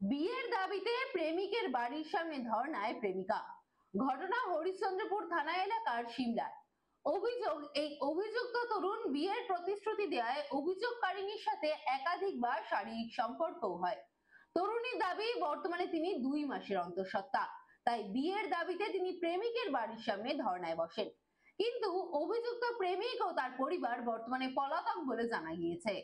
বিয়ের দাবিতে প্রেমিকের বাড়ির সামনে ধর্নায় প্রেমিকা। ঘটনা হরিশ্চন্দ্রপুর থানা এলাকার সিমলার। এই অভিযুক্ত তরুণ বিয়ের প্রতিশ্রুতি দেওয়ায় অভিযোগকারিনীর সাথে একাধিকবার শারীরিক সম্পর্কও হয়। তরুণীর দাবি বর্তমানে তিনি 2 মাসের অন্তঃসত্ত্বা, তাই বিয়ের দাবিতে তিনি প্রেমিকের বাড়ির সামনে ধর্নায় বসেন। কিন্তু অভিযুক্ত প্রেমিক ও তার পরিবার বর্তমানে পলাতক বলে জানা গিয়েছে।